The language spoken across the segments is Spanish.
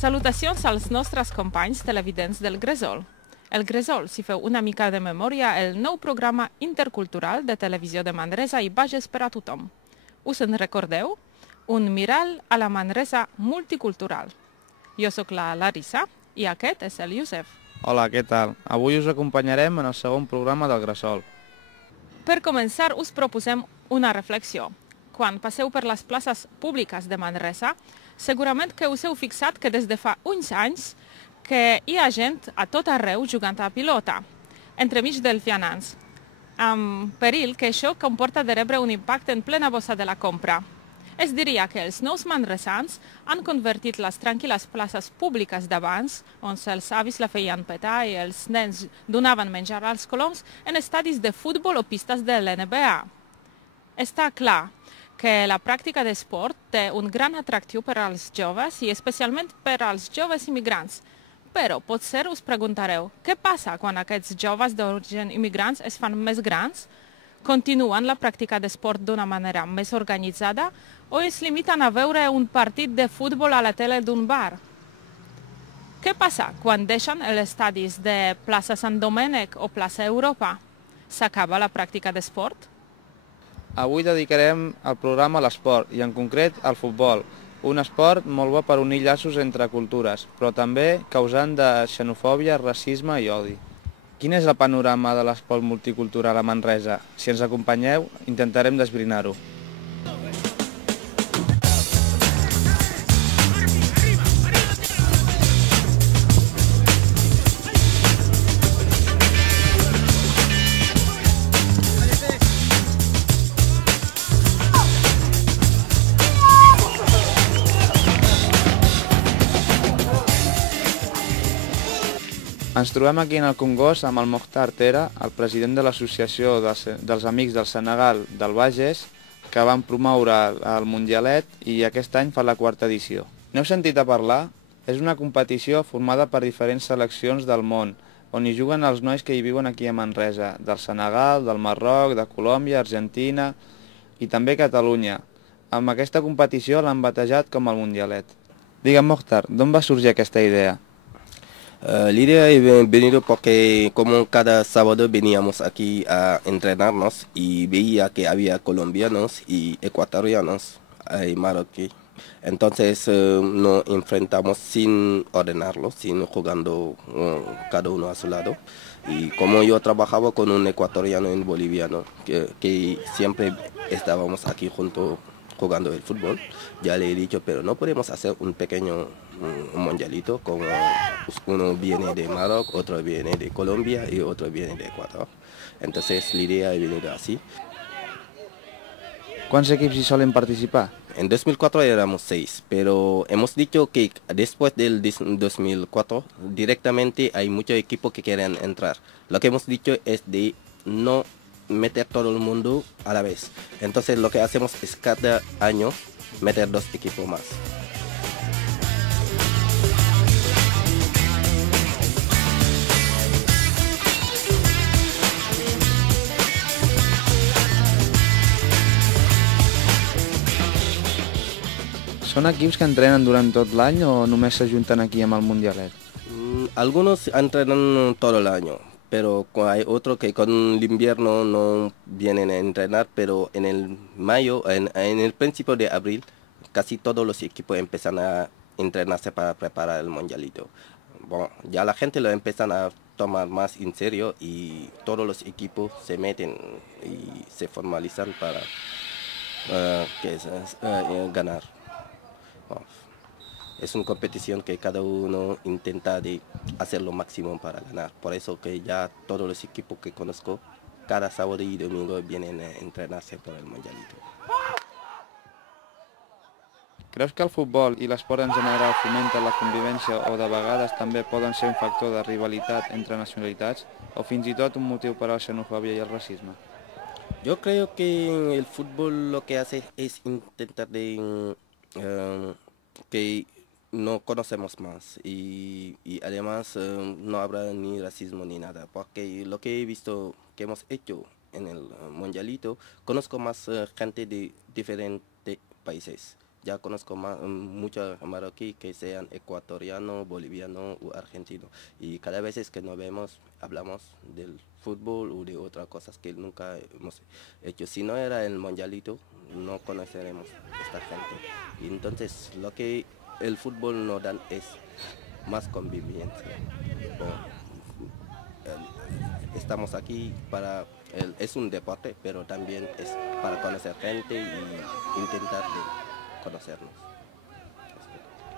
Salutacions als nostres companys televidents del Gresol. El Gresol, si feu una mica de memòria, el nou programa intercultural de televisió de Manresa i Bages per a tothom. Us en recordeu? Un mirall a la Manresa multicultural. Jo sóc la Larissa i aquest és el Josep. Hola, què tal? Avui us acompanyarem en el segon programa del Gresol. Per començar, us proposem una reflexió. Quan passeu per les places públiques de Manresa, segurament que us heu fixat que des de fa uns anys que hi ha gent a tot arreu jugant a pilota, entremig dels vianants, amb perill que això comporta de rebre un impacte en plena bossa de la compra. Es diria que els nous manresans han convertit les tranquil·les places públiques d'abans, on els avis la feien petar i els nens donaven menjar als coloms, en estadis de futbol o pistes de l'NBA. Està clar que la pràctica d'esport té un gran atractiu per als joves i especialment per als joves immigrants. Però potser us preguntareu, què passa quan aquests joves d'origen immigrants es fan més grans? Continuen la pràctica d'esport d'una manera més organitzada o es limiten a veure un partit de futbol a la tele d'un bar? Què passa quan deixen els estadis de plaça Sant Domènec o plaça Europa? S'acaba la pràctica d'esport? Avui dedicarem el programa a l'esport i en concret al futbol, un esport molt bo per unir llaços entre cultures, però també causant de xenofòbia, racisme i odi. Quin és el panorama de l'esport multicultural a Manresa? Si ens acompanyeu, intentarem desbrinar-ho. Ens trobem aquí en el Congost amb el Mokhtar Tera, el president de l'Associació dels Amics del Senegal del Bages, que van promoure el Mundialet i aquest any fa la 4ª edició. N'heu sentit a parlar? És una competició formada per diferents seleccions del món, on hi juguen els nois que hi viuen aquí a Manresa, del Senegal, del Marroc, de Colòmbia, Argentina i també Catalunya. Amb aquesta competició l'han batejat com el Mundialet. Digue'm, Mokhtar, d'on va sorgir aquesta idea? La idea es venido porque como cada sábado veníamos aquí a entrenarnos y veía que había colombianos y ecuatorianos y marroquíes. Entonces nos enfrentamos sin ordenarlo, sin jugando cada uno a su lado. Y como yo trabajaba con un ecuatoriano y un boliviano, que siempre estábamos aquí juntos jugando el fútbol, ya le he dicho, pero no podemos hacer un pequeño mundialito, como uno viene de Marruecos, otro viene de Colombia y otro viene de Ecuador. Entonces la idea ha venido así. ¿Cuántos equipos hi solen participar? En 2004 éramos 6, pero hemos dicho que después del 2004 directamente hay muchos equipos que quieren entrar. Lo que hemos dicho es de no meter todo el mundo a la vez. Entonces lo que hacemos es cada año meter 2 equipos más. Són equips que entrenen durant tot l'any o només s'ajunten aquí amb el Mundialet? Algunos entrenan todo el año, pero hay otros que con el invierno no vienen a entrenar, pero en el mayo, en el principio de abril, casi todos los equipos empiezan a entrenarse para preparar el mundialito. Bueno, ya la gente lo empiezan a tomar más en serio y todos los equipos se meten y se formalizan para ganar. Bueno, es una competición que cada uno intenta de hacer lo máximo para ganar. Por eso que ya todos los equipos que conozco, cada sábado y domingo vienen a entrenarse por el mundialito. Creus que el futbol i l'esport en general fomenten la convivència o de vegades també poden ser un factor de rivalitat entre nacionalitats o fins i tot un motiu per a la xenofòbia i el racisme? Yo creo que el fútbol lo que hace es intentar de que no conocemos más y además no habrá ni racismo ni nada, porque lo que he visto que hemos hecho en el mundialito, conozco más gente de diferentes países ya conozco muchos marroquíes que sean ecuatoriano, boliviano o argentino. Y cada vez que nos vemos, hablamos del fútbol o de otras cosas que nunca hemos hecho. Si no era el mundialito, no conoceremos a esta gente. Y entonces lo que el fútbol nos da es más convivencia. Estamos aquí para, es un deporte, pero también es para conocer gente y intentar conocernos.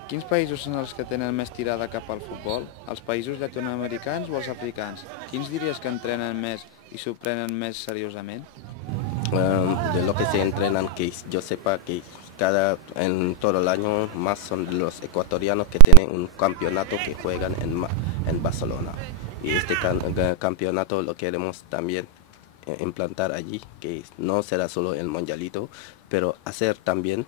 Quins països són els que tenen més tirada cap al futbol? Els països llatinoamericans o els africans? Quins diries que entrenen més i s'ho prenen més seriosament? De lo que se entrenan, que yo sepa que en todo el año más son los ecuatorianos que tienen un campeonato que juegan en Barcelona. Y este campeonato lo queremos también implantar allí, que no será solo el mundialito, pero hacer también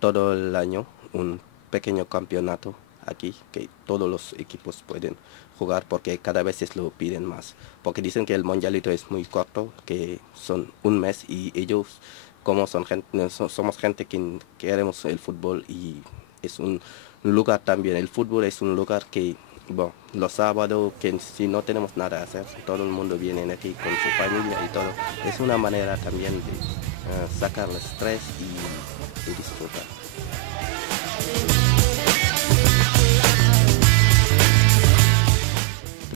todo el año un pequeño campeonato aquí, que todos los equipos pueden jugar porque cada vez lo piden más. Porque dicen que el mundialito es muy corto, que son un mes y ellos, como somos gente que queremos el fútbol y es un lugar también, el fútbol es un lugar que, bueno, los sábados, que si no tenemos nada a hacer, todo el mundo viene aquí con su familia y todo. Es una manera también de sacar el estrés y disfrutar.